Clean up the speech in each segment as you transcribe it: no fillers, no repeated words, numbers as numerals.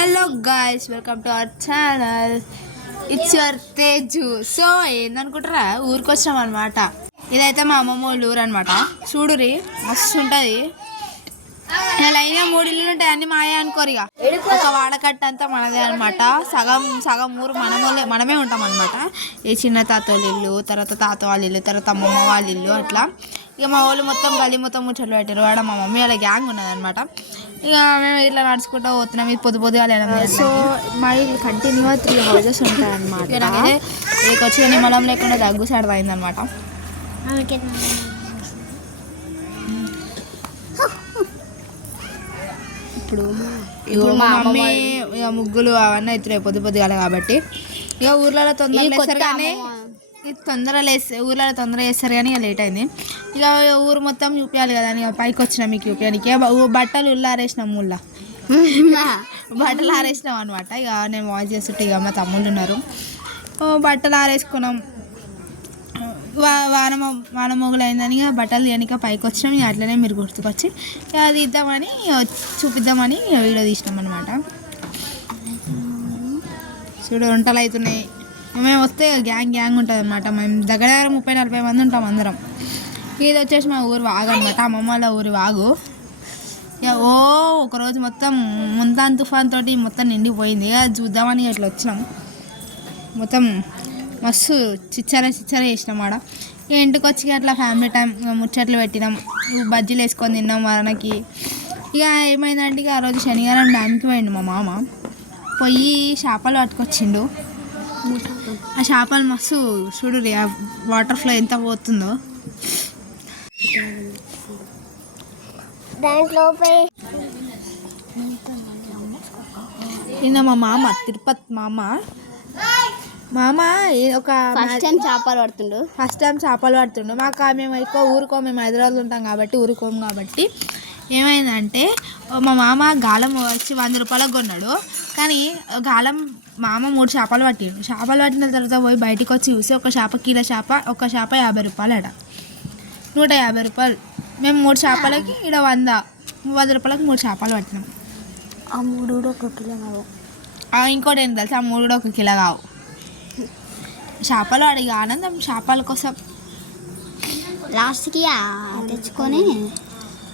Hello guys, welcome to our channel. It's your Teju. So ఏందనుకుంటారా, ఊరికి వచ్చినాం అనమాట. ఇదైతే మా అమ్మమ్మ వాళ్ళ ఊరు అనమాట. చూడురి, మస్తు ఉంటుంది. లైన్గా 3 ఇల్లులు ఉంటాయి, అన్ని మాయే అనుకోరు. ఇక ఒక వాడకట్ట అంతా మనదే అనమాట. సగం ఊరు మనమే ఉంటాం అనమాట. ఈ చిన్న తాత వాళ్ళ ఇల్లు, తర్వాత తాత వాళ్ళ ఇల్లు, తర్వాత అమ్మమ్మ వాళ్ళ ఇల్లు, అట్లా. ఇక మా వాళ్ళు మొత్తం గలి మొత్తం ముచ్చట్లు పెట్టారు. వాడ మా మమ్మీ వాళ్ళ గ్యాంగ్ ఉన్నది అనమాట. ఇక మేము ఇట్లా నడుచుకుంటూ పోతున్నాం. ఇది పొద్దుగాల. సో మా ఇల్లు కంటిన్యూగా 3 హౌజెస్ ఉంటాయి అనమాట. నాకైతే వచ్చి నిమ్మలం లేకుండా దగ్గు సైడ్ అయింది అనమాట. ఇప్పుడు మా మమ్మీ ఇక ముగ్గులు అవన్నీ అవుతున్నాయి పొద్దుగాల కాబట్టి. ఇక ఊర్లలో తొందరగా వేస్తారు, కానీ ఊర్లలో తొందరగా వేస్తారు, కానీ ఇక లేట్ అయింది. ఇక ఊరు మొత్తం చూపించాలి కదా అని పైకి వచ్చినా మీకు చూపించడానికి. బట్టలు ఆరేసినాం, బట్టలు ఆరేసినాం అనమాట. ఇక నేను వాష్ చేస్తుంటే ఇక మా తమ్ముళ్ళు ఉన్నారు. బట్టలు ఆరేసుకున్నాం. వాన మొగులు అయిందని ఇక బట్టలు తీయనిక పైకి వచ్చినాం. ఇక అట్లనే మీరు గుర్తుకొచ్చి అది ఇద్దామని చూపిద్దామని వీడియో తీసినాం అనమాట. చూడు, వంటలు అవుతున్నాయి. మేము వస్తే గ్యాంగ్ ఉంటుంది అనమాట. మేము దగ్గర 30-40 మంది ఉంటాం అందరం. ఇది వచ్చేసి మా ఊరు వాగు అనమాట, అమ్మమ్మ వాళ్ళ ఊరి వాగు. ఇక ఒకరోజు మొత్తం ముంతాన్ తుఫాన్ తోటి మొత్తం నిండిపోయింది. ఇక చూద్దామని అట్లా వచ్చినాం. మొత్తం మస్తు చిచ్చర చేసినాం ఆడ. ఇక ఇంటికి వచ్చి అట్లా ఫ్యామిలీ టైం ముచ్చట్లు పెట్టినాం, బజ్జీలు వేసుకొని తిన్నాం వారానికి. ఇక ఏమైందంటే ఇక ఆ రోజు శనివారం డ్యామ్కి పోయిండు మా మామ. పోయి చేపలు పట్టుకొచ్చిండు. ఆ చేపలు మస్తు చూడు, ఆ వాటర్ ఫ్లో ఎంత పోతుందో. నిన్న మా మామ, తిరుపతి మామ ఒక ఫస్ట్ టైం చేపలు పడుతుండు. మాకు మేము ఎక్కువ మేము హైదరాబాద్లో ఉంటాం కాబట్టి ఊరుకోము. కాబట్టి ఏమైందంటే మా మామ గాలం వచ్చి 100 రూపాయలకు కొన్నాడు. కానీ గాలం మామ 3 చేపలు పట్టిండు. చేపలు పట్టిన తర్వాత పోయి బయటికి వచ్చి చూసి ఒక చేప 50 రూపాయలు అట. 150 రూపాయలు. మేము 3 చేపలకి ఇక్కడ 100 రూపాయలకు 3 చేపలు పట్టినాం. ఆ 3 కూడా 1 కిలో కావు. ఇంకోటి ఏంటి తెలుసా, ఆ 3 కూడా 1 కిలో కావు. చేపలు అడిగి ఆనందం చేపల కోసం లాస్ట్కి తెచ్చుకొని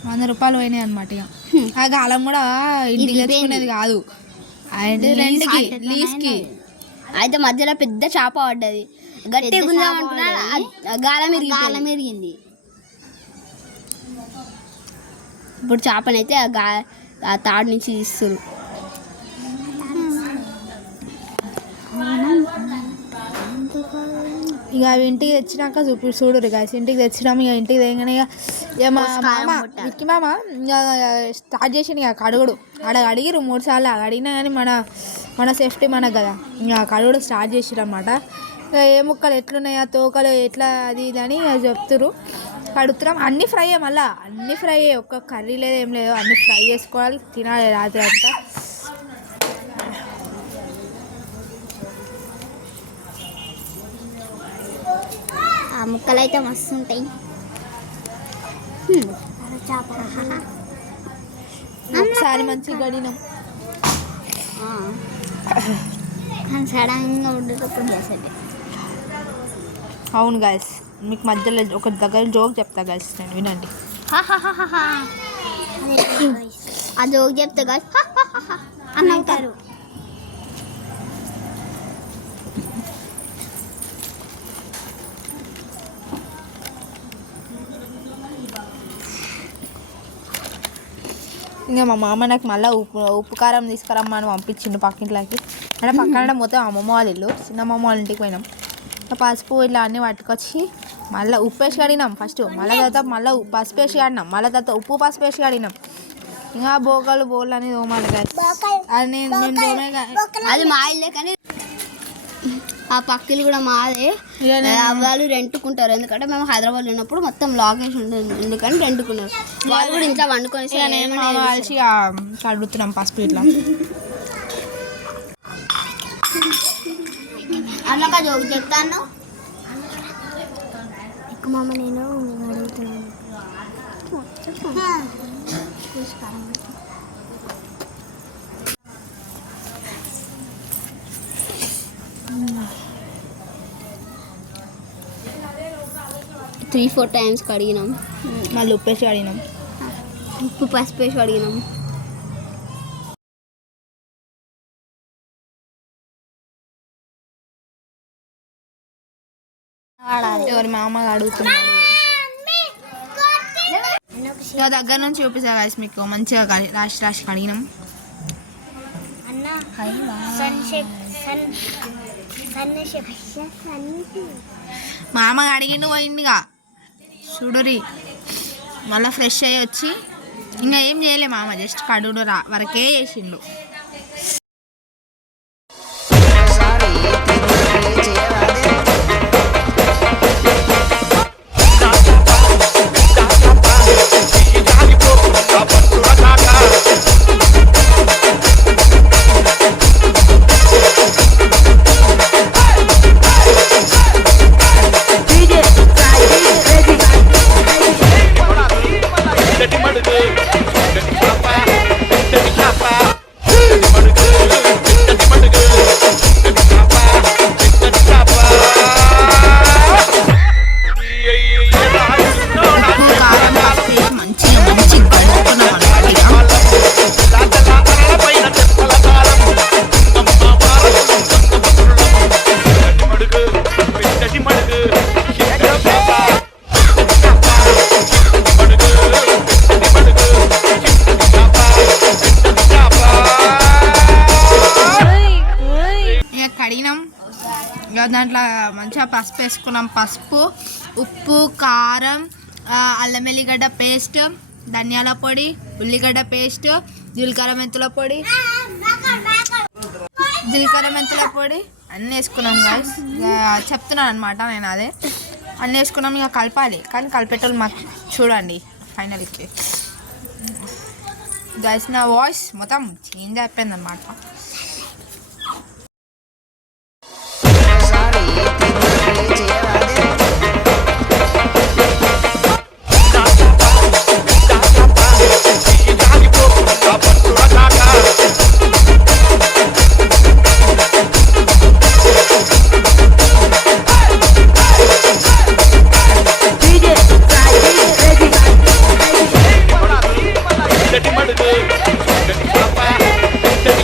100 రూపాయలు పోయినాయి అనమాట. ఇక ఆ గాలం కూడా ఇంటికి తెచ్చుకునేది కాదు, అంటే రెంట్కి లీజ్కి. అయితే మధ్యలో పెద్ద చేప పడ్డది, గట్టి గుంజామనుకున్నా గాలం ఎరిగింది. ఇప్పుడు చేపనైతే ఆ తాడు నుంచి తీస్తారు. ఇక అవి ఇంటికి తెచ్చినాక చూడు గాయస్. ఇంటికి తెచ్చినాము. ఇక ఇంటికి తెగానే ఇక మా మామ విక్కి మామ ఇక స్టార్ట్ చేసిండు. ఇక కడుగుడు అడిగిరు 3 సార్లు. అడిగినా కానీ మన సేఫ్టీ మనకు కదా. ఇక కడుగుడు స్టార్ట్ చేసిరు అన్నమాట. ఇక ఏ ముక్కలు ఎట్లున్నాయా, తోకలు ఎట్లా, అది ఇది అని చెప్తురు. కడుగుతున్నాం. అన్నీ ఫ్రై, మళ్ళీ అన్నీ ఫ్రై. ఒక్క కర్రీ లేదు, ఏం లేదు, అన్నీ ఫ్రై చేసుకోవాలి, తినాలి రాత్రి అంతా. ఆ ముక్కలు అయితే మస్తు ఉంటాయి. ఒకసారి మంచిగా గడినాం. సడన్గా ఉండేటప్పుడు చేసేది. అవును గాయస్, మీకు మధ్యలో ఒక దగ్గర జోక్ చెప్తా గాయస్, నేను వినండి. ఆ జోక్ చెప్తే గాయస్ అని అవుతారు. ఇంకా మా మామ నాకు మళ్ళీ ఉప్పు కారం తీసుకురమ్మని పంపించిండు పక్కింట్లోకి. అంటే పక్కన మొత్తం అమ్మమ్మ వాళ్ళ ఇల్లు, చిన్న అమ్మమ్మ వాళ్ళ ఇంటికి పోయినాం. పసుపు ఇట్లా అన్నీ పట్టుకొచ్చి మళ్ళీ ఉప్పు వేసి కడిగినాం ఫస్ట్. మళ్ళీ తర్వాత మళ్ళీ పసుపు వేసి కడినాం. మళ్ళీ తర్వాత ఉప్పు పసుపు వేసి కడిగినాం. ఇంకా బోళ్ళు అని తోమాలి కదా. అది అది మా ఇల్లే, కానీ ఆ పక్కలు కూడా మాదే. వాళ్ళు రెంటుకుంటారు, ఎందుకంటే మేము హైదరాబాద్లో ఉన్నప్పుడు మొత్తం లాక్ వేసి ఉంటుంది, ఎందుకంటే రెంటుకున్నారు. వాళ్ళు కూడా ఇంట్లో వండుకొని కలిసి కడుగుతున్నాం పసుపు ఇట్లా. అన్నాక జోక్ చెప్తాను. ఎక్కువ మామ నేను అడుగుతున్నాను. 3-4 టైమ్స్ కడిగినాం. మళ్ళీ ఉప్పేసి కడిగినాం. ఉప్పు పసుపు వేసి కడిగినాం. ఎవరి మామ అడుగుతున్నాడు. దగ్గర నుంచి చూపిస్తా గాయస్ మీకు. మంచిగా రాసి కడిగినాం. మామ అడిగిండు పోయిందిగా చూడురి. మళ్ళీ ఫ్రెష్ అయ్యి వచ్చి ఇంకా ఏం చేయలే మామ, జస్ట్ కడుగుడు వరకే చేసిండు. కడిగినాం. దాంట్లో మంచిగా పసుపు వేసుకున్నాం. పసుపు, ఉప్పు, కారం, అల్లం వెల్లిగడ్డ పేస్ట్, ధనియాల పొడి, ఉల్లిగడ్డ పేస్ట్, జీలకర్ర మెంతుల పొడి అన్నీ వేసుకున్నాం గాయస్. చెప్తున్నాను అనమాట నేను, అదే అన్నీ వేసుకున్నాం. ఇక కలపాలి, కానీ కలిపేటోళ్ళు మాకు చూడండి ఫైనల్కి గాయస్. నా వాయిస్ మొత్తం చేంజ్ అయిపోయింది అనమాట.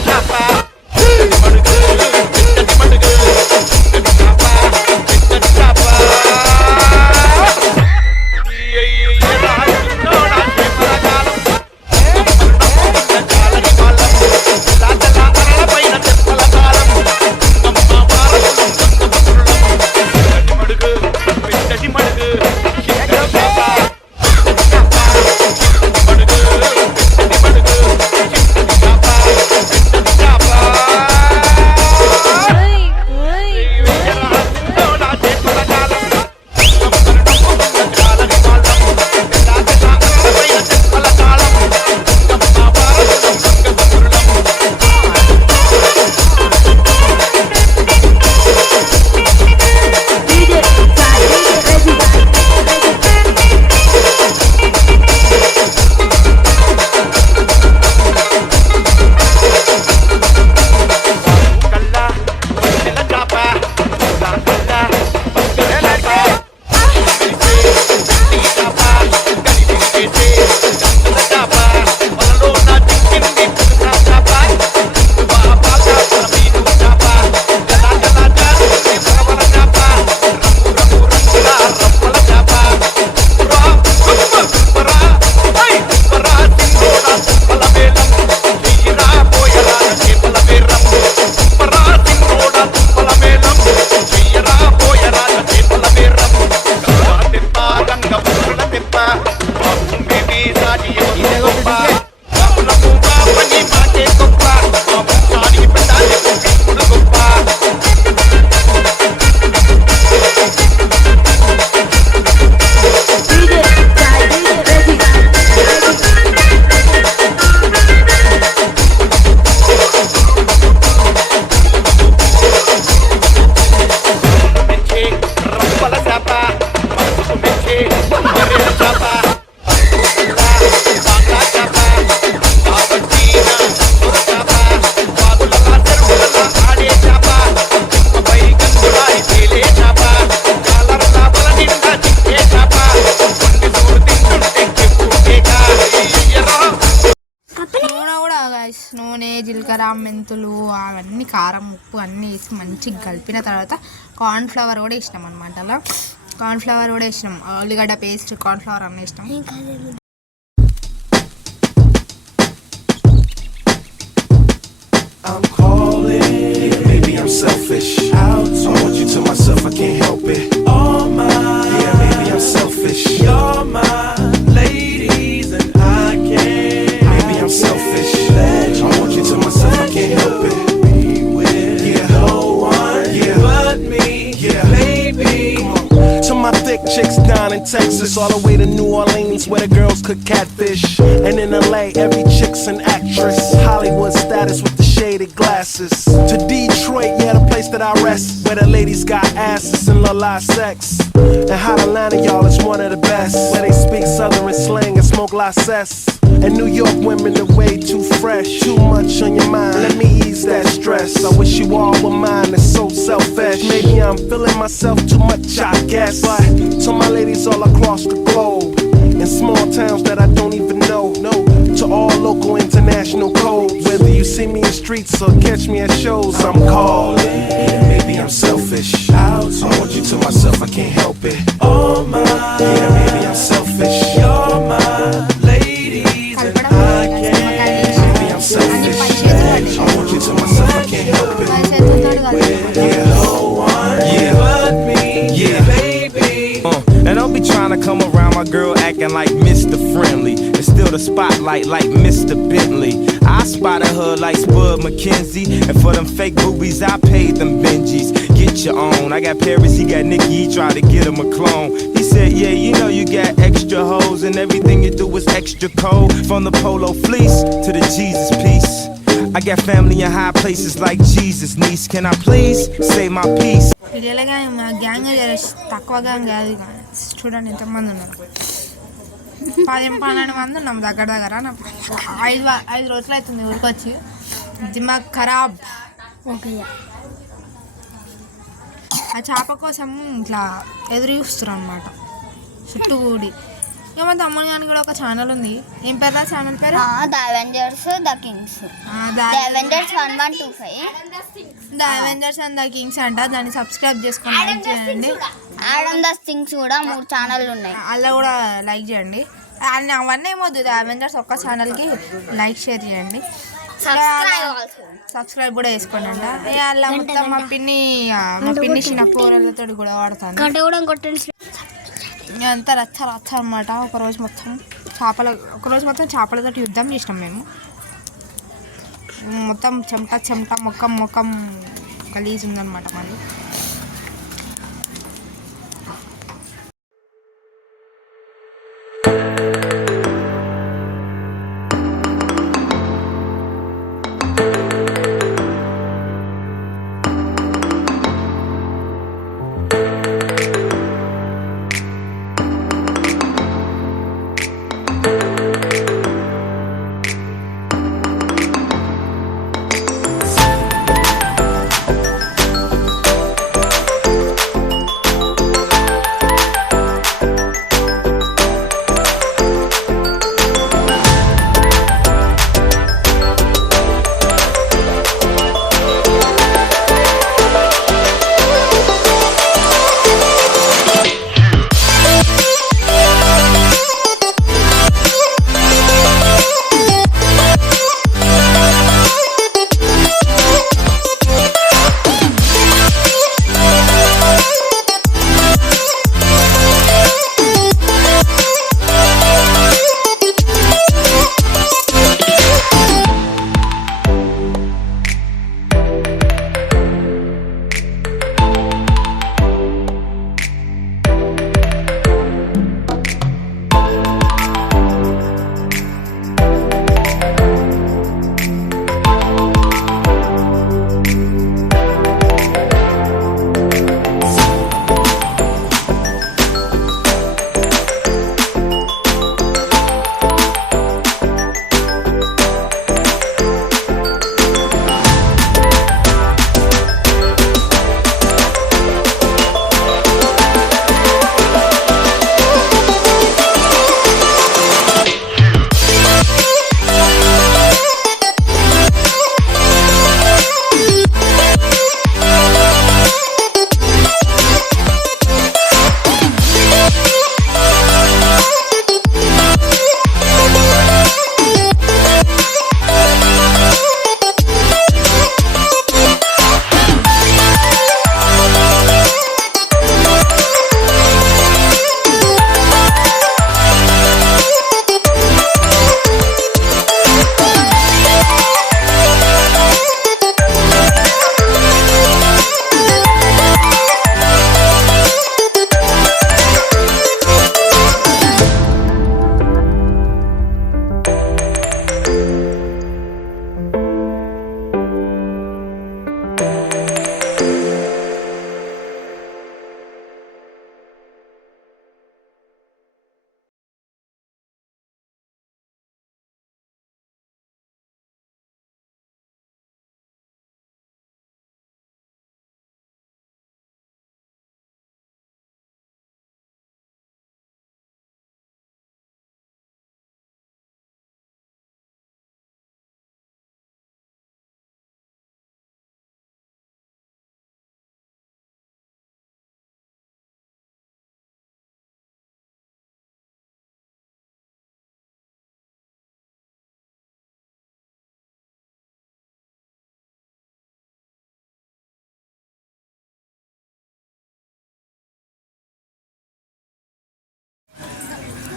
Chapa, జీలకర్ర మెంతులు అవన్నీ కారం ఉప్పు అన్నీ వేసి మంచిగా కలిపిన తర్వాత కార్న్ఫ్లవర్ కూడా వేసినాం అనమాట. అలా కార్న్ఫ్లవర్ కూడా వేసినాం, ఉల్లిగడ్డ పేస్ట్ కార్న్ఫ్లవర్ అన్నీ వేసినాం. I'm calling, yeah, maybe I'm selfish. I want you to myself, I can't help it. All mine, yeah, maybe I'm selfish. You're my ladies and I can't. Maybe I'm selfish. I want you to myself, I can't help it. Be with no one, yeah, but me, yeah, baby. To my thick chicks down in Texas, all the way to New Orleans where the girls cook catfish. And in LA, every chick's an actress. Hollywood status with the shaded glasses. To Detroit, yeah, the place that I rest, where the ladies got asses and love live sex. And Hot Atlanta, y'all, is one of the best, where they speak Southern slang and smoke la cess. And New York women are way too fresh. Too much on your mind, let me ease that stress. I wish you all were mine, it's so selfish. Maybe I'm feeling myself too much, I guess. But to my ladies all across the globe, in small towns that I don't even know, no. To all local international codes, whether you see me in streets or catch me at shows, I'm calling. Yeah, maybe I'm selfish. I want you to myself, I can't help it. All mine, yeah, maybe I'm selfish. You're my ladies and I can't. Maybe I'm selfish. I want you to myself, I can't help it. Yeah, no one, yeah, but me, yeah, baby. And don't be trying to come around my girl acting like Mr. Friendly. It's still the spotlight like Mr. Bentley. I spotted her like Spud McKenzie. And for them fake boobies, I paid them Benjis. Get your own. I got Paris, he got Nikki, he tried to get him a clone. He said, yeah, you know you got extra hoes and everything you do is extra cold. From the polo fleece to the Jesus piece. I got family in high places like Jesus, niece. Can I please say my piece? వీడియోలో మా gang తక్కువ gang కాదు, చూడండి ఎంతమంది ఉన్నారు. 10-12 మంది ఉన్నాం దగ్గర. 5 రోజులు అవుతుంది ఊరికి వచ్చి. దిమాగ్ ఖరాబ్. ఆ చేప కోసం ఇట్లా ఎదురు చూస్తారు అనమాట చుట్టూ కూడి. ఇక మా తమ్ముడు కానీ కూడా ఒక ఛానల్ ఉంది. ఏం పేరు ఆ ఛానల్ పేరు? The Avengers the Kings. The Avengers 1125. The Avengers and the Kings అంట. దాన్ని సబ్స్క్రైబ్ చేసుకొని లైక్ చేయండి. ఆడమ్ ద థింగ్స్ కూడా 3 ఛానళ్ళు ఉన్నాయి, అలా కూడా లైక్ చేయండి. అవన్నీ ఏమొద్దు, ద అవెంజర్స్ ఒక్క ఛానల్కి లైక్ షేర్ చేయండి, సబ్స్క్రైబ్ కూడా వేసుకోండి అంట. అలా మొత్తం మా పిన్ని చిన్న కూరలతో కూడా వాడతాను. అంతా రచ్చ అనమాట. ఒకరోజు మొత్తం చేపలతో యుద్ధం చేసినాం మేము. మొత్తం చెమట ముఖం గలీజ్ ఉందన్నమాట మరి.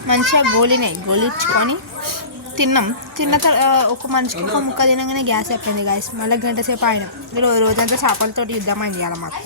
మంచిగా గోలించుకొని తిన్నాం. ఒక మనిషికి ఒక ముక్క తినగానే గ్యాస్ అయిపోయింది గాయస్. మళ్ళీ గంట సేపు అయినాం. రోజంతా చేపలతోటి యుద్ధం అయింది ఇవాళ మాకు.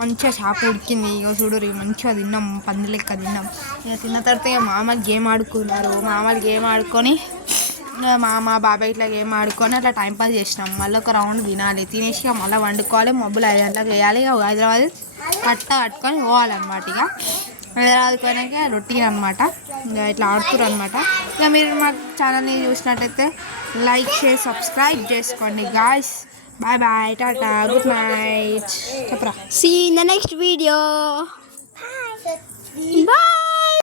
మంచిగా చేప ఉడికింది. ఇక చూడరు మంచిగా తిన్నాం, పంది లెక్క తిన్నాం. ఇక తిన్న తర్వాత ఇక మామూలు గేమ్ ఆడుకున్నారు. మామూలు గేమ్ ఆడుకొని మా బాబాయ్ ఇట్లా గేమ్ ఆడుకొని అట్లా టైంపాస్ చేసినాం. మళ్ళీ ఒక రౌండ్ తినేసి ఇక మళ్ళీ వండుకోవాలి. మబ్బులు 5 గంటలకు వేయాలి. ఇక హైదరాబాద్ కట్టుకొని పోవాలన్నమాట. ఇక హైదరాబాద్ పోయినాక రొటీన్ అనమాట. ఇక ఇట్లా ఆడుతున్నారు అనమాట. ఇక మీరు మా ఛానల్ని చూసినట్టయితే లైక్ షేర్ సబ్స్క్రైబ్ చేసుకోండి guys. Bye bye, tata, good night. See you in the next video. Bye.